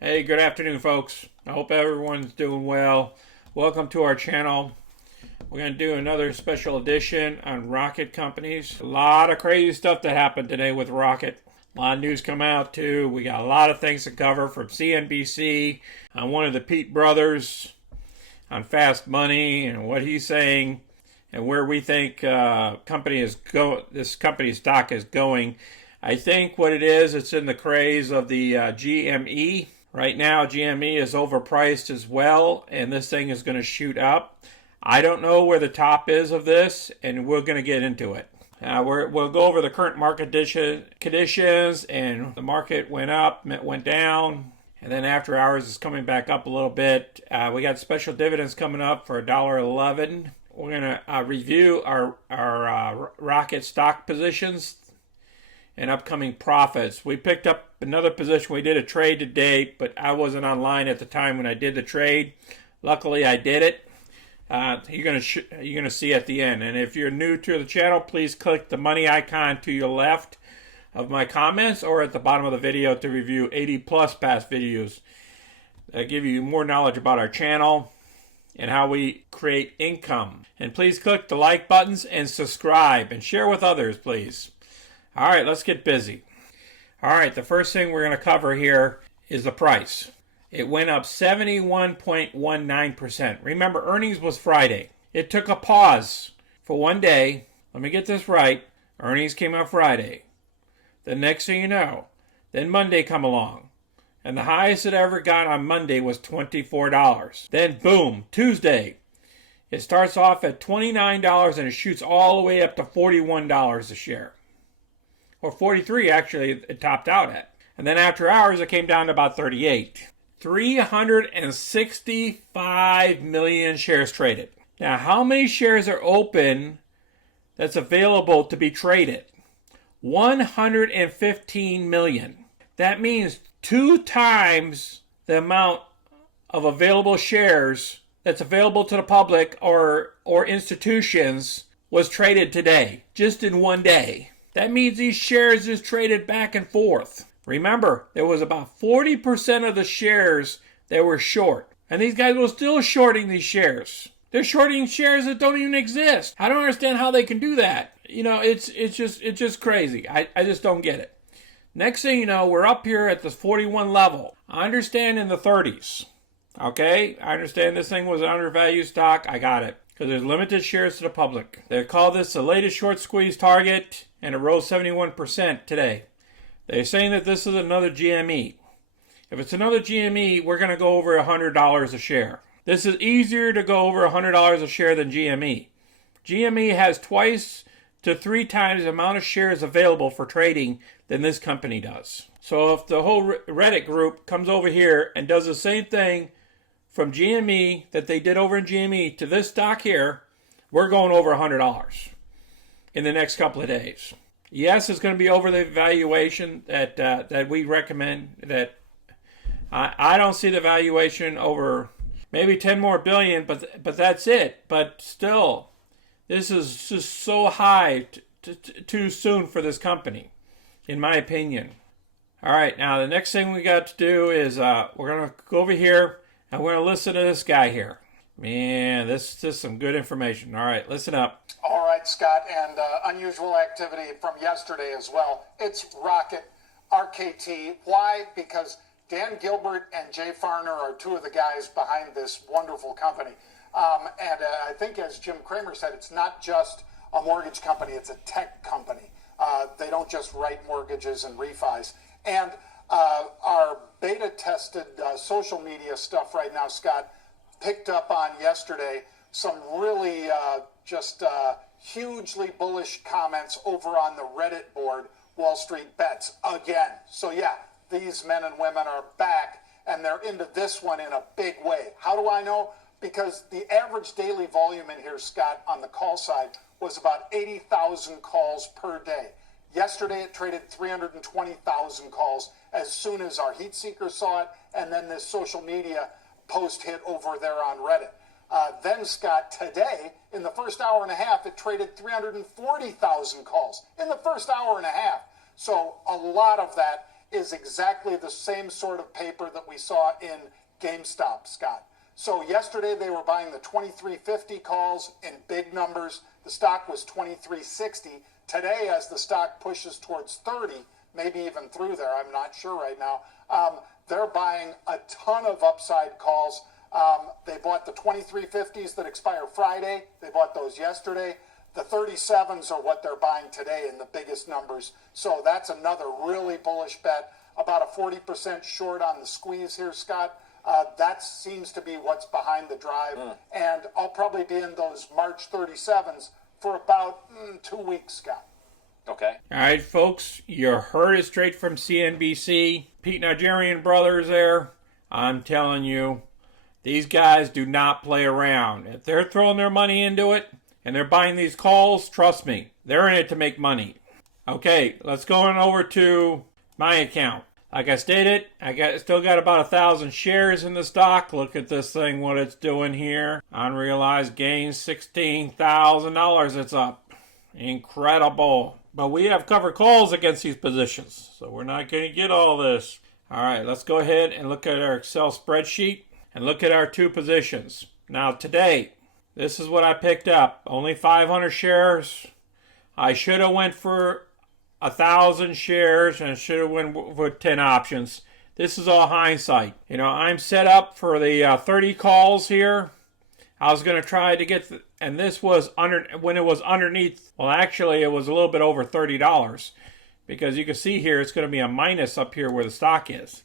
Hey, good afternoon, folks. I hope everyone's doing well. Welcome to our channel. We're going to do another special edition on rocket companies. A lot of crazy stuff that happened today with Rocket. A lot of news come out too. We got a lot of things to cover from CNBC on one of the Pete brothers on fast money and what he's saying and where we think this company's stock is going. I think what it is, it's in the craze of the GME. Right now, GME is overpriced as well, and this thing is going to shoot up. I don't know where the top is of this, and we're going to get into it. We'll go over the current market conditions, and the market went up, went down, and then after hours is coming back up a little bit. We got special dividends coming up for $1.11. We're going to review our Rocket stock positions and upcoming profits. We picked up another position. We did a trade today, but I wasn't online at the time when I did the trade. Luckily, I did it. You're gonna see at the end. And if you're new to the channel, please click the money icon to your left of my comments or at the bottom of the video to review 80 plus past videos that give you more knowledge about our channel and how we create income. And please click the like buttons and subscribe and share with others, please. All right, let's get busy. All right, the first thing we're going to cover here is the price. It went up 71.19%. Remember, earnings was Friday. It took a pause for one day. Let me get this right. Earnings came out Friday. The next thing you know, then Monday come along. And the highest it ever got on Monday was $24. Then boom, Tuesday. It starts off at $29 and it shoots all the way up to $41 a share. Or 43 actually it topped out at. And then after hours it came down to about 38. 365 million shares traded. Now how many shares are open that's available to be traded? 115 million. That means 2 times the amount of available shares that's available to the public or institutions was traded today, just in one day. That means these shares just traded back and forth. Remember, there was about 40% of the shares that were short. And these guys were still shorting these shares. They're shorting shares that don't even exist. I don't understand how they can do that. You know, it's just crazy. I just don't get it. Next thing you know, we're up here at the 41 level. I understand in the 30s. Okay? I understand this thing was an undervalued stock. I got it. Because there's limited shares to the public. They call this the latest short squeeze target, and it rose 71% today. They're saying that this is another GME. If it's another GME, we're going to go over $100 a share. This is easier to go over $100 a share than GME. GME has 2 to 3 times the amount of shares available for trading than this company does. So if the whole Reddit group comes over here and does the same thing from GME that they did over in GME to this stock here, we're going over $100 in the next couple of days. Yes, it's going to be over the valuation that we recommend. That I don't see the valuation over maybe 10 more billion, but that's it. But still, this is just so high too soon for this company, in my opinion. All right, now the next thing we got to do is we're going to go over here and we're going to listen to this guy here. Man, this is some good information. All right, listen up. All right, Scott, and unusual activity from yesterday as well. It's Rocket, RKT. Why? Because Dan Gilbert and Jay Farner are 2 of the guys behind this wonderful company. I think, as Jim Cramer said, it's not just a mortgage company, it's a tech company. They don't just write mortgages and refis. And our beta-tested social media stuff right now, Scott, picked up on yesterday some really hugely bullish comments over on the Reddit board, Wall Street Bets, again. So yeah, these men and women are back, and they're into this one in a big way. How do I know? Because the average daily volume in here, Scott, on the call side was about 80,000 calls per day. Yesterday, it traded 320,000 calls as soon as our heat seeker saw it, and then this social media post hit over there on Reddit. Then, Scott, today, in the first hour and a half, it traded 340,000 calls in the first hour and a half. So a lot of that is exactly the same sort of paper that we saw in GameStop, Scott. So yesterday they were buying the 2350 calls in big numbers. The stock was 2360. Today, as the stock pushes towards 30, maybe even through there, I'm not sure right now, they're buying a ton of upside calls. They bought the 2350s that expire Friday. They bought those yesterday. The 37s are what they're buying today in the biggest numbers. So that's another really bullish bet. About a 40% short on the squeeze here, Scott. That seems to be what's behind the drive. And I'll probably be in those March 37s for about 2 weeks, Scott. Okay. All right, folks, you heard it straight from CNBC. Pete Nigerian brothers there. I'm telling you, these guys do not play around. If they're throwing their money into it and they're buying these calls, trust me, they're in it to make money. Okay, let's go on over to my account. Like I stated, still got about 1,000 shares in the stock. Look at this thing, what it's doing here. Unrealized gains, $16,000 it's up. Incredible. But we have covered calls against these positions, so we're not going to get all this. All right, let's go ahead and look at our Excel spreadsheet and look at our two positions. Now today, this is what I picked up. Only 500 shares. I should have went for 1,000 shares and should have went with 10 options. This is all hindsight. You know, I'm set up for the 30 calls here. I was going to try to get, and this was when it was underneath. Well, actually, it was a little bit over $30 because you can see here it's going to be a minus up here where the stock is.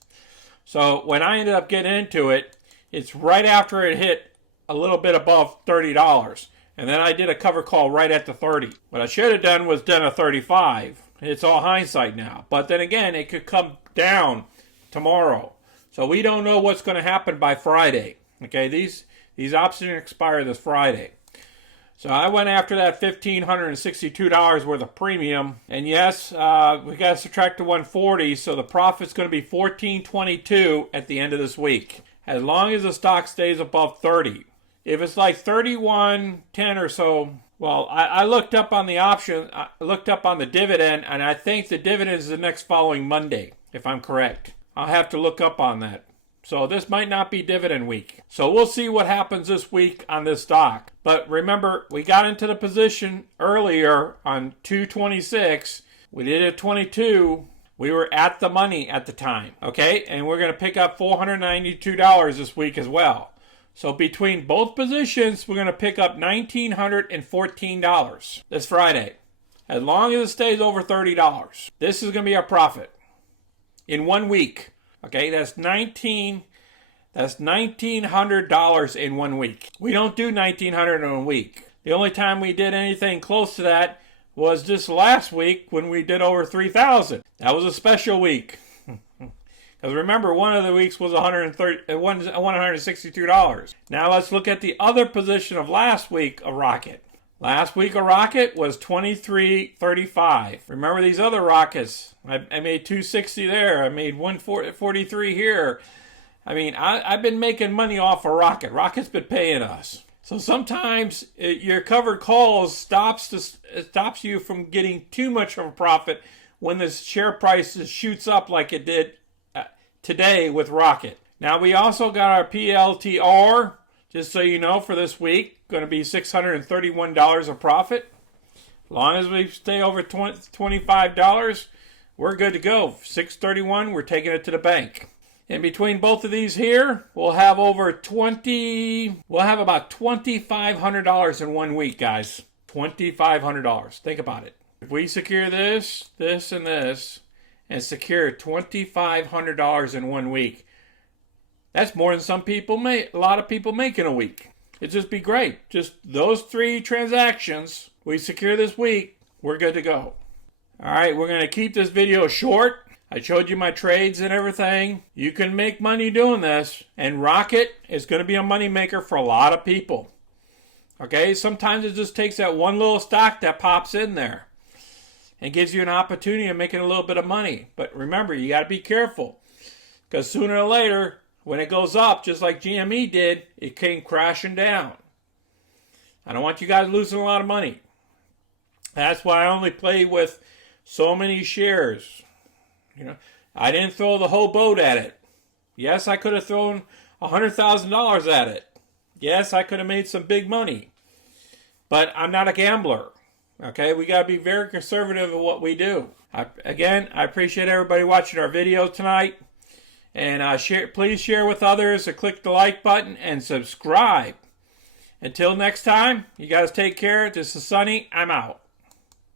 So when I ended up getting into it, it's right after it hit a little bit above $30. And then I did a cover call right at the 30. What I should have done was done a 35. It's all hindsight now. But then again, it could come down tomorrow. So we don't know what's going to happen by Friday. Okay, these options expire this Friday. So I went after that $1,562 worth of premium. And yes, we got to subtract the 140. So the profit's going to be $14.22 at the end of this week. As long as the stock stays above 30. If it's like 31.10 or so, well, I looked up on the option, I looked up on the dividend, and I think the dividend is the next following Monday, if I'm correct. I'll have to look up on that. So this might not be dividend week. So we'll see what happens this week on this stock. But remember, we got into the position earlier on 226. We did it at 22. We were at the money at the time. Okay, and we're going to pick up $492 this week as well. So between both positions, we're going to pick up $1,914 this Friday. As long as it stays over $30. This is going to be our profit in 1 week. Okay, that's $1,900 in 1 week. We don't do $1,900 in a week. The only time we did anything close to that was just last week when we did over $3,000. That was a special week. Because remember, one of the weeks was $162. Now let's look at the other position of last week of Rocket. Last week of Rocket was $23.35. Remember these other Rockets? I made $260 there. I made $143 here. I mean, I've been making money off of Rocket. Rocket's been paying us. So sometimes your covered calls stops you from getting too much of a profit when the share price shoots up like it did today with Rocket. Now we also got our PLTR, just so you know, for this week, going to be $631 of profit. As long as we stay over $25, we're good to go. $631, we're taking it to the bank. In between both of these here, we'll have about $2,500 in 1 week, guys. $2,500. Think about it. If we secure this, this, and this, and secure $2,500 in 1 week, that's more than a lot of people make in a week. It'd just be great. Just those 3 transactions we secure this week, we're good to go. All right, we're going to keep this video short. I showed you my trades and everything. You can make money doing this, and Rocket is going to be a money maker for a lot of people. Okay, sometimes it just takes that one little stock that pops in there and gives you an opportunity of making a little bit of money. But remember, you got to be careful, because sooner or later, when it goes up, just like GME did, it came crashing down. I don't want you guys losing a lot of money. That's why I only play with so many shares. You know, I didn't throw the whole boat at it. Yes, I could have thrown $100,000 at it. Yes, I could have made some big money. But I'm not a gambler. Okay, we got to be very conservative in what we do. I appreciate everybody watching our video tonight. And please share with others, or click the like button and subscribe. Until next time, you guys take care. This is Sonny. I'm out.